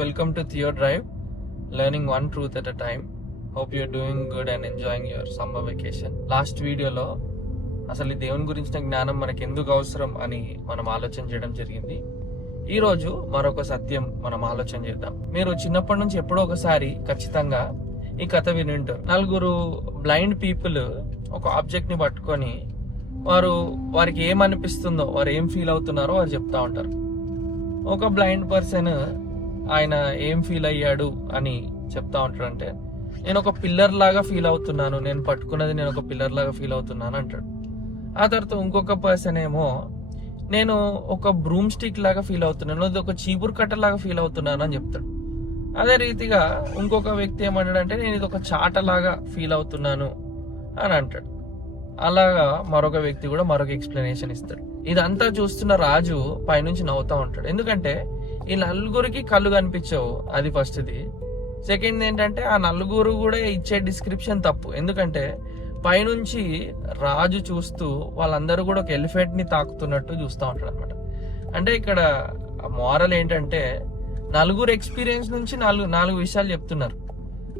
welcome to Theo Drive, learning one truth at a time. Hope you're doing good and enjoying your summer vacation. Last వీడియోలో అసలు దేవుని గురించిన జ్ఞానం మనకి ఎందుకు అవసరం అని మనం ఆలోచన చేయడం జరిగింది. ఈరోజు మరొక సత్యం మనం ఆలోచన చేద్దాం. మీరు చిన్నప్పటి నుంచి ఎప్పుడో ఒకసారి ఖచ్చితంగా ఈ కథ విని ఉంటారు. 4 బ్లైండ్ పీపుల్ ఒక ఆబ్జెక్ట్ ని పట్టుకొని వారికి ఏమనిపిస్తుందో, వారు ఏం ఫీల్ అవుతున్నారో వారు చెప్తా ఉంటారు. ఒక బ్లైండ్ పర్సన్ ఆయన ఏం ఫీల్ అయ్యాడు అని చెప్తా ఉంటాడు. అంటే నేను ఒక పిల్లర్ లాగా ఫీల్ అవుతున్నాను, నేను పట్టుకున్నది నేను ఒక పిల్లర్ లాగా ఫీల్ అవుతున్నాను అంటాడు. ఆ తర్వాత ఇంకొక పర్సన్ ఏమో నేను ఒక బ్రూమ్ స్టిక్ లాగా ఫీల్ అవుతున్నాను, అది ఒక చీపురు కట్ట లాగా ఫీల్ అవుతున్నాను అని చెప్తాడు. అదే రీతిగా ఇంకొక వ్యక్తి ఏమంటాడంటే నేను ఇది ఒక చాట లాగా ఫీల్ అవుతున్నాను అని అంటాడు. అలాగా మరొక వ్యక్తి కూడా మరొక ఎక్స్ప్లెనేషన్ ఇస్తాడు. ఇదంతా చూస్తున్న రాజు పైనుంచి నవ్వుతా ఉంటాడు. ఎందుకంటే ఈ 4 కళ్ళు కనిపించవు, అది ఫస్ట్ది. సెకండ్ ఏంటంటే ఆ 4 కూడా ఇచ్చే డిస్క్రిప్షన్ తప్పు. ఎందుకంటే పైనుంచి రాజు చూస్తూ వాళ్ళందరూ కూడా ఒక ఎలిఫెంట్ ని తాకుతున్నట్టు చూస్తూ ఉంటాడు అనమాట. అంటే ఇక్కడ మోరల్ ఏంటంటే 4 ఎక్స్పీరియన్స్ నుంచి 4 విషయాలు చెప్తున్నారు.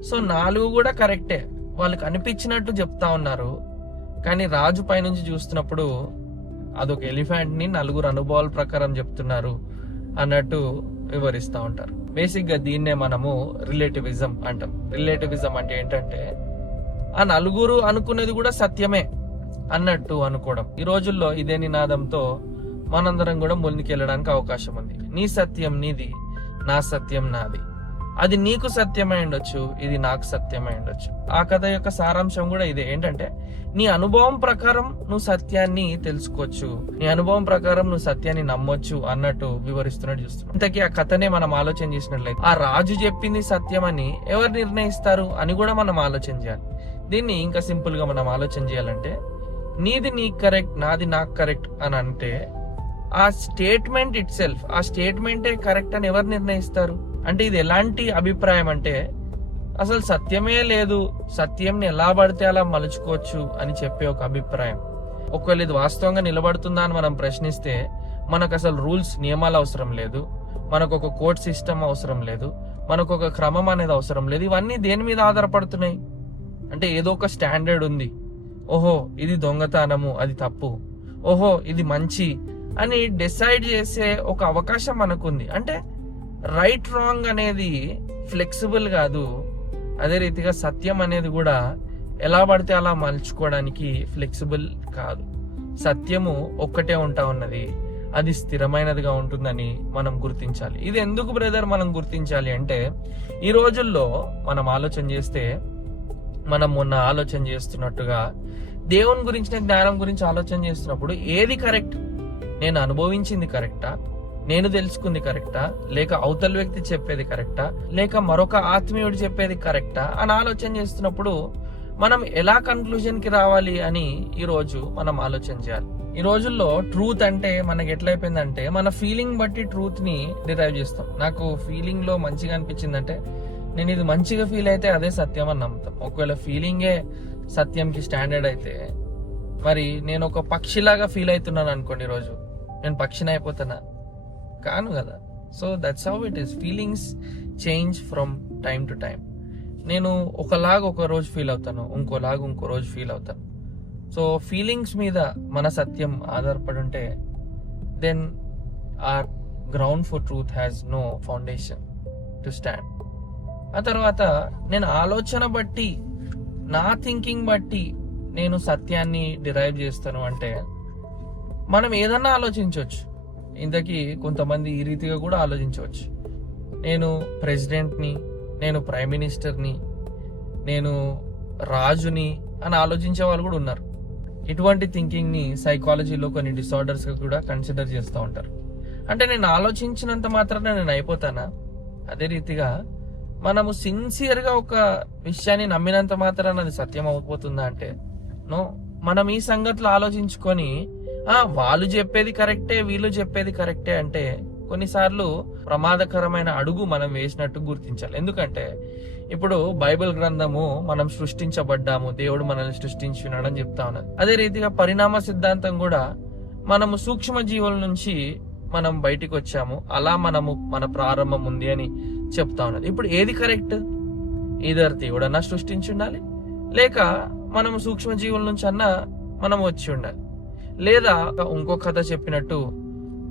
సో 4 కూడా కరెక్టే, వాళ్ళకి అనిపించినట్టు చెప్తా ఉన్నారు. కానీ రాజు పైనుంచి చూస్తున్నప్పుడు అదొక ఎలిఫెంట్ ని 4 అనుభవాల ప్రకారం చెప్తున్నారు అన్నట్టు వివరిస్తూ ఉంటారు. బేసిక్ గా దీన్నే మనము రిలేటివిజం అంటాం. రిలేటివిజం అంటే ఏంటంటే ఆ 4 అనుకునేది కూడా సత్యమే అన్నట్టు అనుకోవడం. ఈ రోజుల్లో ఇదే నినాదంతో మనందరం కూడా ముందుకెళ్ళడానికి అవకాశం ఉంది. నీ సత్యం నీది, నా సత్యం నాది. అది నీకు సత్యమై ఉండొచ్చు, ఇది నాకు సత్యమై ఉండొచ్చు. ఆ కథ యొక్క సారాంశం కూడా ఇదే. ఏంటంటే నీ అనుభవం ప్రకారం నువ్వు సత్యాన్ని తెలుసుకోవచ్చు, నీ అనుభవం ప్రకారం నువ్వు సత్యాన్ని నమ్మొచ్చు అన్నట్టు వివరిస్తున్నట్టు చూస్తున్నాం. ఇంతకీ ఆ కథనే మనం ఆలోచన చేసినట్లయితే ఆ రాజు చెప్పింది సత్యం అని ఎవరు నిర్ణయిస్తారు అని కూడా మనం ఆలోచన చేయాలి. దీన్ని ఇంకా సింపుల్ గా మనం ఆలోచన చేయాలంటే నీది నీకు కరెక్ట్, నాది నాకు కరెక్ట్ అని అంటే ఆ స్టేట్మెంట్ ఇట్ సెల్ఫ్, ఆ స్టేట్మెంటే కరెక్ట్ అని ఎవరు నిర్ణయిస్తారు? అంటే ఇది ఎలాంటి అభిప్రాయం అంటే అసలు సత్యమే లేదు, సత్యంని ఎలా పడితే అలా మలుచుకోవచ్చు అని చెప్పే ఒక అభిప్రాయం. ఒకవేళ ఇది వాస్తవంగా నిలబడుతుందా అని మనం ప్రశ్నిస్తే మనకు అసలు రూల్స్ నియమాలు అవసరం లేదు, మనకు ఒక కోర్ట్ సిస్టమ్ అవసరం లేదు, మనకు ఒక క్రమం అనేది అవసరం లేదు. ఇవన్నీ దేని మీద ఆధారపడుతున్నాయి అంటే ఏదో ఒక స్టాండర్డ్ ఉంది. ఓహో ఇది దొంగతనము, అది తప్పు, ఓహో ఇది మంచి అని డిసైడ్ చేసే ఒక అవకాశం మనకుంది. అంటే రైట్ రాంగ్ అనేది ఫ్లెక్సిబుల్ కాదు, అదే రీతిగా సత్యం అనేది కూడా ఎలా పడితే అలా మలుచుకోవడానికి ఫ్లెక్సిబుల్ కాదు. సత్యము ఒక్కటే ఉంటా ఉన్నది, అది స్థిరమైనదిగా ఉంటుందని మనం గుర్తించాలి. ఇది ఎందుకు బ్రదర్ మనం గుర్తించాలి అంటే ఈ రోజుల్లో మనం ఆలోచన చేస్తే, మనం మొన్న ఆలోచన చేస్తున్నట్టుగా దేవుని గురించిన జ్ఞానం గురించి ఆలోచన చేస్తున్నప్పుడు ఏది కరెక్ట్? నేను అనుభవించింది కరెక్టా, నేను తెలుసుకుంది కరెక్టా, లేక అవతల వ్యక్తి చెప్పేది కరెక్టా, లేక మరొక ఆత్మీయుడు చెప్పేది కరెక్టా అని ఆలోచన చేస్తున్నప్పుడు మనం ఎలా కన్క్లూజన్ కి రావాలి అని ఈ రోజు మనం ఆలోచన చేయాలి. ఈ రోజుల్లో ట్రూత్ అంటే మనకి ఎట్లయిపోయిందంటే మన ఫీలింగ్ బట్టి ట్రూత్ ని డిరైవ్ చేస్తాం. నాకు ఫీలింగ్ లో మంచిగా అనిపించిందంటే నేను ఇది మంచిగా ఫీల్ అయితే అదే సత్యం అని నమ్ముతాం. ఒకవేళ ఫీలింగే సత్యంకి స్టాండర్డ్ అయితే మరి నేను ఒక పక్షిలాగా ఫీల్ అవుతున్నాను అనుకోండి, ఈరోజు నేను పక్షిని అయిపోతానా? కాను కదా. So that's how it is. Feelings change from time to time. నేను ఒకలాగా ఒక రోజు ఫీల్ అవుతాను, ఇంకో రోజు ఫీల్ అవుతాను. సో ఫీలింగ్స్ మీద మన సత్యం ఆధారపడి ఉంటే then our ground for truth has no foundation to stand. ఆ తర్వాత నేను ఆలోచన బట్టి, నా థింకింగ్ బట్టి నేను సత్యాన్ని డిరైవ్ చేస్తాను అంటే మనం ఏదన్నా ఆలోచించవచ్చు. ఇంతకీ కొంతమంది ఈ రీతిగా కూడా ఆలోచించవచ్చు. నేను ప్రెసిడెంట్ని, నేను ప్రైమ్ మినిస్టర్ని, నేను రాజుని అని ఆలోచించే వాళ్ళు కూడా ఉన్నారు. ఇటువంటి థింకింగ్ ని సైకాలజీలో కొన్ని డిసార్డర్స్ గా కూడా కన్సిడర్ చేస్తూ ఉంటారు. అంటే నేను ఆలోచించినంత మాత్రాన నేను అయిపోతానా? అదే రీతిగా మనము సిన్సియర్ గా ఒక విషయాన్ని నమ్మినంత మాత్రాన అది సత్యం అయిపోతుందా అంటే నో. మనం ఈ సంగతులు ఆలోచించుకొని వాళ్ళు చెప్పేది కరెక్టే, వీళ్ళు చెప్పేది కరెక్టే అంటే కొన్నిసార్లు ప్రమాదకరమైన అడుగు మనం వేసినట్టు గుర్తించాలి. ఎందుకంటే ఇప్పుడు బైబిల్ గ్రంథము మనం సృష్టించబడ్డాము, దేవుడు మనల్ని సృష్టించున్నాడని చెప్తా ఉన్నది. అదే రీతిగా పరిణామ సిద్ధాంతం కూడా మనము సూక్ష్మ జీవుల నుంచి మనం బయటికి వచ్చాము, అలా మన ప్రారంభం ఉంది అని చెప్తా ఉన్నది. ఇప్పుడు ఏది కరెక్ట్? ఈధర్ దేవుడన్నా సృష్టించి ఉండాలి, లేక మనం సూక్ష్మజీవుల నుంచి అన్నా మనం వచ్చి ఉండాలి, లేదా ఇంకో కథ చెప్పినట్టు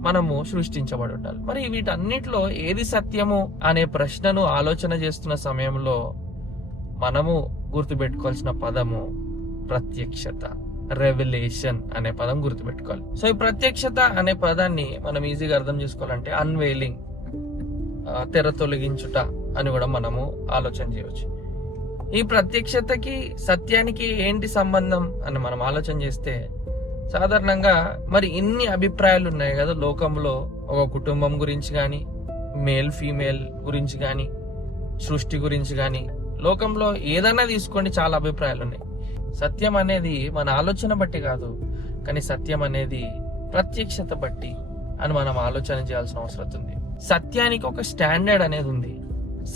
మనము సృష్టించబడి ఉండాలి. మరి వీటన్నిటిలో ఏది సత్యము అనే ప్రశ్నను ఆలోచన చేస్తున్న సమయంలో మనము గుర్తుపెట్టుకోవాల్సిన పదము ప్రత్యక్షత, రెవల్యూషన్ అనే పదం గుర్తుపెట్టుకోవాలి. సో ఈ ప్రత్యక్షత అనే పదాన్ని మనం ఈజీగా అర్థం చేసుకోవాలంటే అన్వెయిలింగ్, తెర తొలగించుట అని కూడా మనము ఆలోచన చేయవచ్చు. ఈ ప్రత్యక్షతకి సత్యానికి ఏంటి సంబంధం అని మనం ఆలోచన చేస్తే సాధారణంగా మరి ఇన్ని అభిప్రాయాలు ఉన్నాయి కదా లోకంలో. ఒక కుటుంబం గురించి కానీ, మేల్ ఫీమేల్ గురించి కానీ, సృష్టి గురించి కానీ, లోకంలో ఏదైనా తీసుకోండి, చాలా అభిప్రాయాలు ఉన్నాయి. సత్యం అనేది మన ఆలోచన బట్టి కాదు, కానీ సత్యం అనేది ప్రత్యక్షత బట్టి అని మనం ఆలోచన చేయాల్సిన అవసరం ఉంది. సత్యానికి ఒక స్టాండర్డ్ అనేది ఉంది,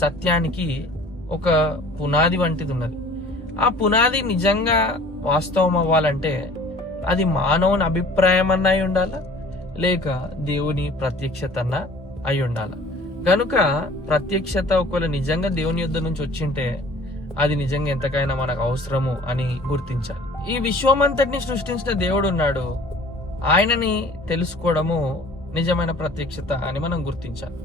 సత్యానికి ఒక పునాది వంటిది ఉన్నది. ఆ పునాది నిజంగా వాస్తవం అవ్వాలంటే అది మానవుని అభిప్రాయం అన్న అయి ఉండాలా, లేక దేవుని ప్రత్యక్షత అన్న అయి ఉండాలా. కనుక ప్రత్యక్షత ఒకవేళ నిజంగా దేవుని యొద్ద నుంచి వచ్చింటే అది నిజంగా ఎంతకైనా మనకు అవసరము అని గుర్తించాలి. ఈ విశ్వమంతటిని సృష్టించిన దేవుడు ఉన్నాడు, ఆయనని తెలుసుకోవడము నిజమైన ప్రత్యక్షత అని మనం గుర్తించాలి.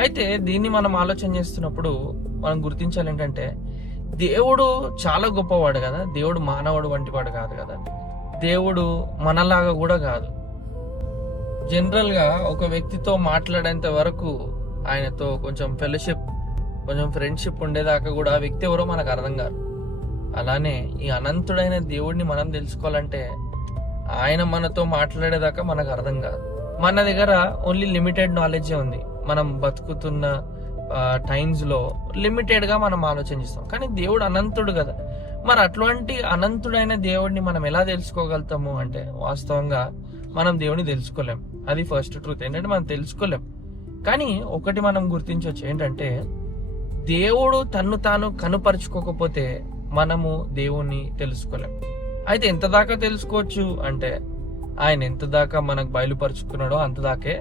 అయితే దీన్ని మనం ఆలోచన చేస్తున్నప్పుడు మనం గుర్తించాలి ఏంటంటే దేవుడు చాలా గొప్పవాడు కదా, దేవుడు మానవుడు వంటి వాడు కాదు కదా, దేవుడు మనలాగా కూడా కాదు. జనరల్ గా ఒక వ్యక్తితో మాట్లాడేంత వరకు ఆయనతో కొంచెం ఫెలోషిప్, కొంచెం ఫ్రెండ్షిప్ ఉండేదాకా కూడా ఆ వ్యక్తి ఎవరో మనకు అర్థం కాదు. అలానే ఈ అనంతుడైన దేవుడిని మనం తెలుసుకోవాలంటే ఆయన మనతో మాట్లాడేదాకా మనకు అర్థం కాదు. మన దగ్గర ఓన్లీ లిమిటెడ్ నాలెడ్జే ఉంది. మనం బతుకుతున్న టైమ్స్ లో లిమిటెడ్ గా మనం ఆలోచన చేస్తాం, కానీ దేవుడు అనంతుడు కదా. మరి అట్లాంటి అనంతుడైన దేవుడిని మనం ఎలా తెలుసుకోగలుగుతాము అంటే వాస్తవంగా మనం దేవుడిని తెలుసుకోలేం. అది ఫస్ట్ ట్రూత్ ఏంటంటే మనం తెలుసుకోలేం. కానీ ఒకటి మనం గుర్తించవచ్చు ఏంటంటే దేవుడు తన్ను తాను కనుపరుచుకోకపోతే మనము దేవుణ్ణి తెలుసుకోలేం. అయితే ఎంత దాకా తెలుసుకోవచ్చు అంటే ఆయన ఎంత దాకా మనకు బయలుపరుచుకున్నాడో అంత దాకే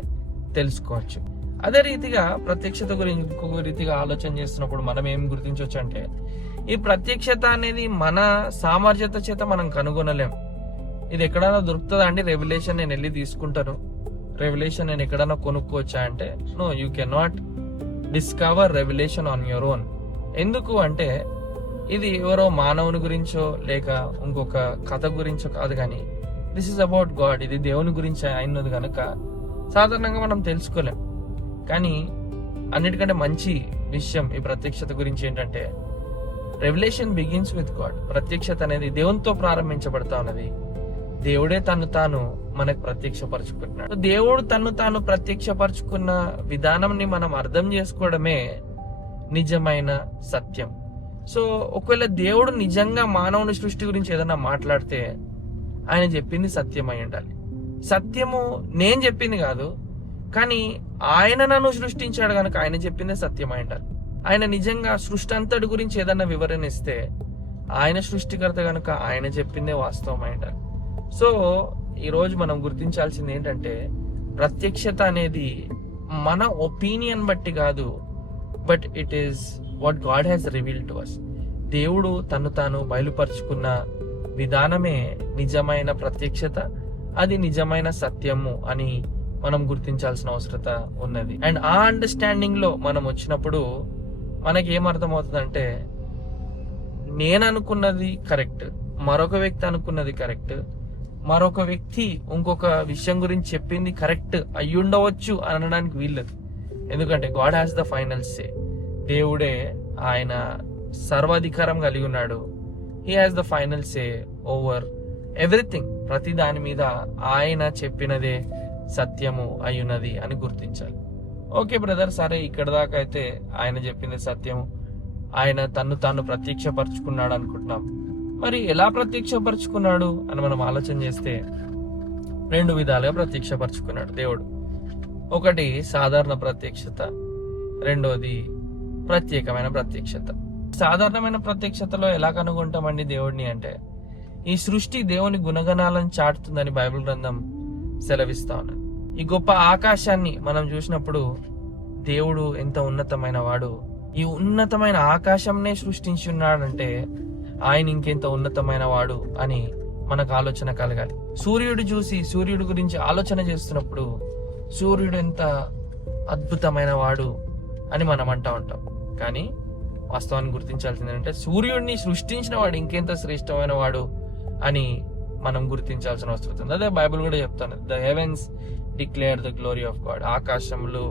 తెలుసుకోవచ్చు. అదే రీతిగా ప్రత్యక్షత గురించి ఇంకొక రీతిగా ఆలోచన చేస్తున్నప్పుడు మనం ఏం గుర్తించవచ్చు అంటే ఈ ప్రత్యక్షత అనేది మన సామర్థ్యత చేత మనం కనుగొనలేం. ఇది ఎక్కడైనా దొరుకుతుందా అండి? రెవల్యూషన్ నేను వెళ్ళి తీసుకుంటాను, రెవల్యూషన్ నేను ఎక్కడైనా కొనుక్కోవచ్చా అంటే no, you can not discover revolution on your own. ఎందుకు అంటే ఇది ఎవరో మానవుని గురించో లేక ఇంకొక కథ గురించో కాదు, కానీ దిస్ ఇస్ అబౌట్ గాడ్. ఇది దేవుని గురించి అయినది కనుక సాధారణంగా మనం తెలుసుకోలేం. కానీ అన్నిటికంటే మంచి విషయం ఈ ప్రత్యక్షత గురించి ఏంటంటే రెవల్యూషన్ బిగిన్స్ విత్ గాడ్. ప్రత్యక్షత అనేది దేవునితో ప్రారంభించబడతా ఉన్నది. దేవుడే తను తాను మనకు ప్రత్యక్షపరచుకుంటున్నాడు. దేవుడు తను తాను ప్రత్యక్షపరచుకున్న విధానంని మనం అర్థం చేసుకోవడమే నిజమైన సత్యం. సో ఒకవేళ దేవుడు నిజంగా మానవుని సృష్టి గురించి ఏదైనా మాట్లాడితే ఆయన చెప్పింది సత్యం అయి ఉండాలి. సత్యము నేను చెప్పింది కాదు, కానీ ఆయన నన్ను సృష్టించాడు కనుక ఆయన చెప్పిందే సత్యం అయి ఉండాలి. ఆయన నిజంగా సృష్టి అంతటి గురించి ఏదన్నా వివరణ ఇస్తే ఆయన సృష్టికర్త కనుక ఆయన చెప్పిందే వాస్తవం అయి ఉండాలి. సో ఈరోజు మనం గుర్తించాల్సింది ఏంటంటే ప్రత్యక్షత అనేది మన ఒపీనియన్ బట్టి కాదు, but it is what God has revealed to us. దేవుడు తను తాను బయలుపరుచుకున్న విధానమే నిజమైన ప్రత్యక్షత, అది నిజమైన సత్యము అని మనం గుర్తించాల్సిన అవసరత ఉన్నది. అండ్ ఆ అండర్స్టాండింగ్ లో మనం వచ్చినప్పుడు మనకి ఏమర్థమవుతుందంటే నేను అనుకున్నది కరెక్ట్, మరొక వ్యక్తి అనుకున్నది కరెక్ట్, మరొక వ్యక్తి ఇంకొక విషయం గురించి చెప్పింది కరెక్ట్ అయ్యుండవచ్చు అనడానికి వీల్లేదు. ఎందుకంటే గాడ్ హ్యాస్ ద ఫైనల్ సే. దేవుడే ఆయన సర్వాధికారం కలిగి ఉన్నాడు. He has the final say over everything. ప్రతి దాని మీద ఆయన చెప్పినదే సత్యము అయ్యున్నది అని గుర్తించాలి. ఓకే బ్రదర్, సరే ఇక్కడ దాకా అయితే ఆయన చెప్పింది సత్యము, ఆయన తన్ను తాను ప్రత్యక్షపరుచుకున్నాడు అనుకుంటున్నాం. మరి ఎలా ప్రత్యక్షపరుచుకున్నాడు అని మనం ఆలోచన చేస్తే 2 విధాలుగా ప్రత్యక్షపరుచుకున్నాడు దేవుడు. ఒకటి సాధారణ ప్రత్యక్షత, రెండోది ప్రత్యేకమైన ప్రత్యక్షత. సాధారణమైన ప్రత్యక్షతలో ఎలా కనుగొంటామండి దేవుడిని అంటే ఈ సృష్టి దేవుని గుణగణాలను చాటుతుందని బైబిల్ గ్రంథం సెలవిస్తా ఉన్నది. ఈ గొప్ప ఆకాశాన్ని మనం చూసినప్పుడు దేవుడు ఎంత ఉన్నతమైన వాడు, ఈ ఉన్నతమైన ఆకాశంనే సృష్టించి ఉన్నాడంటే ఆయన ఇంకెంత ఉన్నతమైన వాడు అని మనకు ఆలోచన కలగాలి. సూర్యుడు చూసి సూర్యుడి గురించి ఆలోచన చేస్తున్నప్పుడు సూర్యుడు ఎంత అద్భుతమైన వాడు అని మనం అంటా ఉంటాం. కానీ వాస్తవాన్ని గుర్తించాల్సింది ఏంటంటే సూర్యుడిని సృష్టించిన వాడు ఇంకెంత శ్రేష్టమైన వాడు అని మనం గుర్తించాల్సిన అవసరం ఉంది. అదే బైబిల్ కూడా చెప్తాను, the heavens declare the glory of God. ఆకాశంలో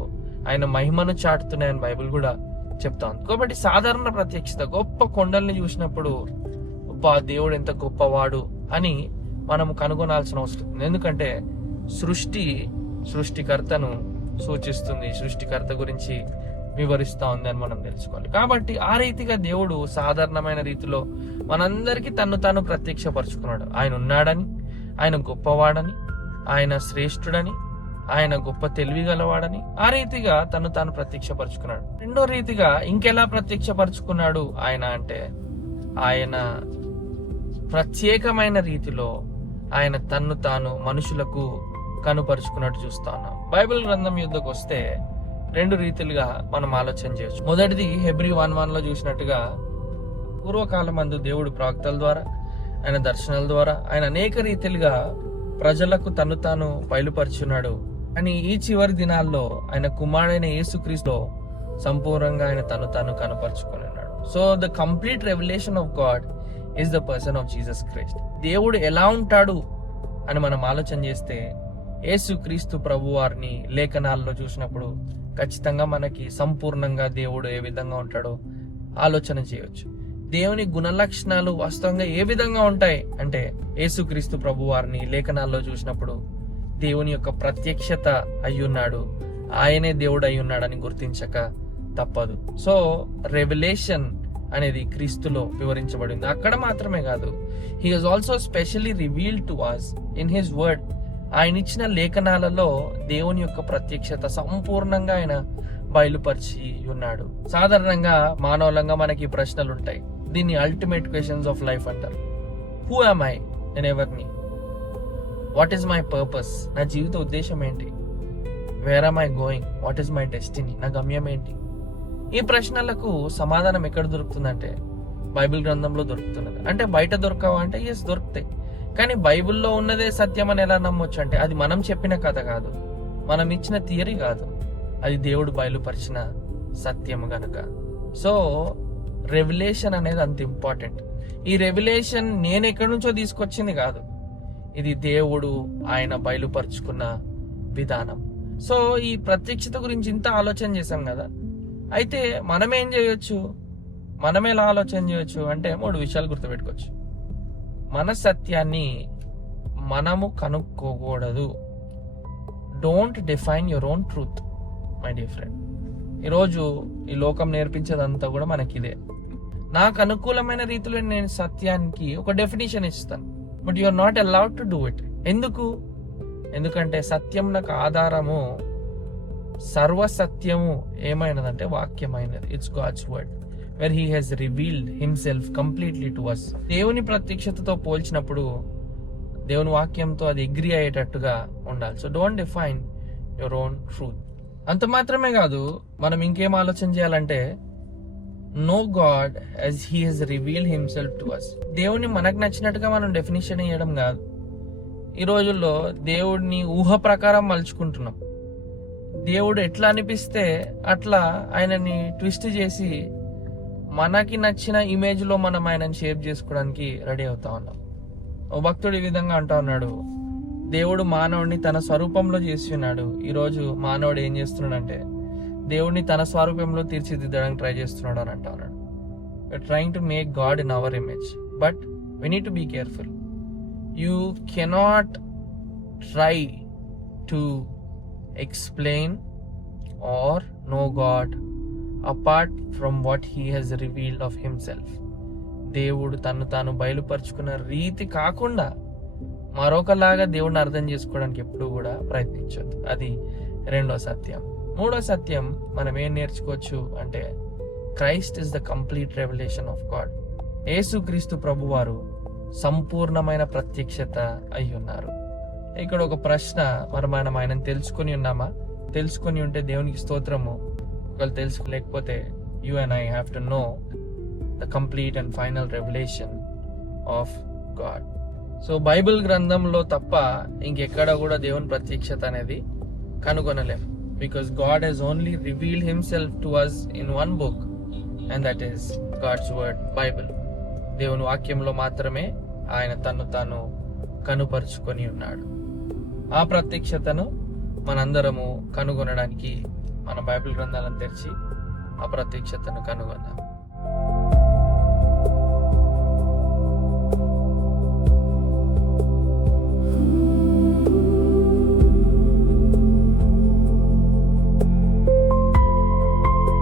ఆయన మహిమను చాటుతున్నాయని బైబిల్ కూడా చెప్తాను. కాబట్టి సాధారణ ప్రత్యక్షత, గొప్ప కొండల్ని చూసినప్పుడు దేవుడు ఎంత గొప్పవాడు అని మనం కనుగొనాల్సిన అవసరం ఉంది. ఎందుకంటే సృష్టికర్తను సూచిస్తుంది, సృష్టికర్త గురించి వివరిస్తా ఉంది అని మనం తెలుసుకోవాలి. కాబట్టి ఆ రీతిగా దేవుడు సాధారణమైన రీతిలో మనందరికీ తాను ప్రత్యక్షపరుచుకున్నాడు. ఆయన ఉన్నాడని, ఆయన గొప్పవాడని, ఆయన శ్రేష్ఠుడని, ఆయన గొప్ప తెలివి గలవాడని ఆ రీతిగా తాను ప్రత్యక్షపరుచుకున్నాడు. రెండో రీతిగా ఇంకెలా ప్రత్యక్షపరుచుకున్నాడు ఆయన అంటే, ఆయన ప్రత్యేకమైన రీతిలో ఆయన తాను మనుషులకు కనుపరుచుకున్నట్టు చూస్తా ఉన్నాం. బైబిల్ గ్రంథం యుద్ధకు వస్తే రెండు రీతిలుగా మనం ఆలోచన చేయొచ్చు. మొదటిది హెబ్రీ 1:1 చూసినట్టుగా పూర్వకాలం మందు దేవుడు ప్రవక్తల ద్వారా, ఆయన దర్శనాల ద్వారా ఆయన అనేక రీతిలుగా ప్రజలకు తాను బయలుపరుచున్నాడు. కానీ ఈ చివరి దినాల్లో ఆయన కుమారుడైన యేసుక్రీస్తులో సంపూర్ణంగా ఆయన తాను కనపరుచుకొని ఉన్నాడు. So the complete revolution of God is the person of Jesus Christ. దేవుడు ఎలా ఉంటాడు అని మనం ఆలోచన చేస్తే యేసుక్రీస్తు ప్రభు వారిని లేఖనాల్లో చూసినప్పుడు ఖచ్చితంగా మనకి సంపూర్ణంగా దేవుడు ఏ విధంగా ఉంటాడో ఆలోచన చేయవచ్చు. దేవుని గుణలక్షణాలు వాస్తవంగా ఏ విధంగా ఉంటాయి అంటే యేసుక్రీస్తు ప్రభు వారిని లేఖనాల్లో చూసినప్పుడు దేవుని యొక్క ప్రత్యక్షత అయ్యున్నాడు, ఆయనే దేవుడు అయ్యున్నాడని గుర్తించక తప్పదు. సో రెవల్యూషన్ అనేది క్రీస్తులో వివరించబడింది. అక్కడ మాత్రమే కాదు, he has also specially revealed to us in his word. ఆయన ఇచ్చిన లేఖనాలలో దేవుని యొక్క ప్రత్యక్షత సంపూర్ణంగా ఆయన బయలుపరిచి ఉన్నాడు. సాధారణంగా మానవులంగా మనకి ప్రశ్నలు ఉంటాయి. దీన్ని అల్టిమేట్ క్వశ్చన్స్ ఆఫ్ లైఫ్ అంటారు. Who am I? నేను ఎవరిని? What is my purpose? నా జీవిత ఉద్దేశం ఏంటి? Where am I going? What is my destiny? నా గమ్యం ఏంటి? ఈ ప్రశ్నలకు సమాధానం ఎక్కడ దొరుకుతుందంటే బైబిల్ గ్రంథంలో దొరుకుతున్నది. అంటే బయట దొరకవా అంటే ఎస్ దొరుకుతాయి. కానీ బైబిల్లో ఉన్నదే సత్యం అని ఎలా నమ్మొచ్చు అంటే అది మనం చెప్పిన కథ కాదు, మనం ఇచ్చిన థియరీ కాదు, అది దేవుడు బయలుపరిచిన సత్యం గనుక. సో రెవల్యూషన్ అనేది అంత ఇంపార్టెంట్. ఈ రెవల్యూషన్ నేను ఎక్కడి నుంచో తీసుకొచ్చింది కాదు, ఇది దేవుడు ఆయన బయలుపరుచుకున్న విధానం. సో ఈ ప్రత్యక్షత గురించి ఇంత ఆలోచన చేశాం కదా, అయితే మనం ఏం చేయొచ్చు? మనం ఎలా ఆలోచన చేయొచ్చు అంటే 3 విషయాలు గుర్తుపెట్టుకోవచ్చు. మన సత్యాన్ని మనము కనుక్కోకూడదు. Don't define your own truth my dear friend. ఈరోజు ఈ లోకం నేర్పించేదంతా కూడా మనకి ఇదే. నాకు అనుకూలమైన రీతిలో నేను సత్యానికి ఒక డెఫినేషన్ ఇస్తాను, but you are not allowed to do it. ఎందుకంటే సత్యం నాకు ఆధారము, సర్వసత్యము ఏమైనదంటే వాక్యమైనది. It's God's word where he has revealed himself completely to us. దేవుని ప్రత్యక్షతతో పోల్చినప్పుడు దేవుని వాక్యంతో అది అగ్రీ అయ్యేటట్టుగా ఉండాలి. So don't define your own truth. అంత మాత్రమే కాదు, మనం ఇంకేం ఆలోచన చేయాలంటే no God as he has revealed himself to us. దేవుని మనకు నచ్చినట్టుగా మనం డెఫినేషన్ ఇవ్వడం కాదు. ఈ రోజుల్లో దేవుడిని ఊహ ప్రకారం మలుచుకుంటున్నాం. దేవుడు ఎట్లా అనిపిస్తే అట్లా ఆయనని ట్విస్ట్ చేసి మనకి నచ్చిన ఇమేజ్ లో మనం ఆయనని షేప్ చేసుకోవడానికి రెడీ అవుతా ఉన్నాం. ఓ భక్తుడు ఈ విధంగా అంటా ఉన్నాడు, దేవుడు మానవుడిని తన స్వరూపంలో చేసి ఉన్నాడు. ఈరోజు మానవుడు ఏం చేస్తున్నాడంటే దేవుడిని తన స్వరూపంలో తీర్చిదిద్దడానికి ట్రై చేస్తున్నాడు అని అంటా ఉన్నాడు. We are trying to make God in our image, but we need to be careful. You cannot try to explain or know God apart from what he has revealed of himself. దేవుడు తాను బయలుపరుచుకున్న రీతి కాకుండా మరొకలాగా దేవుడిని అర్థం చేసుకోవడానికి ఎప్పుడు కూడా ప్రయత్నించొద్దు. అది రెండో సత్యం. మూడో సత్యం మనం ఏం నేర్చుకోవచ్చు అంటే Christ is the complete revolution of God. యేసుక్రీస్తు ప్రభువారు సంపూర్ణమైన ప్రత్యక్షత అయి ఉన్నారు. ఇక్కడ ఒక ప్రశ్న, మనం ఆయనను తెలుసుకొని ఉన్నామా? తెలుసుకొని ఉంటే దేవునికి స్తోత్రము. ఒకవేళ తెలుసుకోలేకపోతే you and I have to know the complete and final revolution of God. So Bible గ్రంథంలో తప్ప ఇంకెక్కడ కూడా దేవుని ప్రత్యక్షత అనేది కనుగొనలేం. Because God has only revealed himself to us in one book, and that is God's word Bible. దేవుని వాక్యంలో మాత్రమే ఆయన తను తాను కనుపరుచుకొని ఉన్నాడు. ఆ ప్రత్యక్షతను మనందరము కనుగొనడానికి మన బైబిల్ గ్రంథాలను తెరిచి ఆ ప్రత్యక్షతను కనుగొందాం.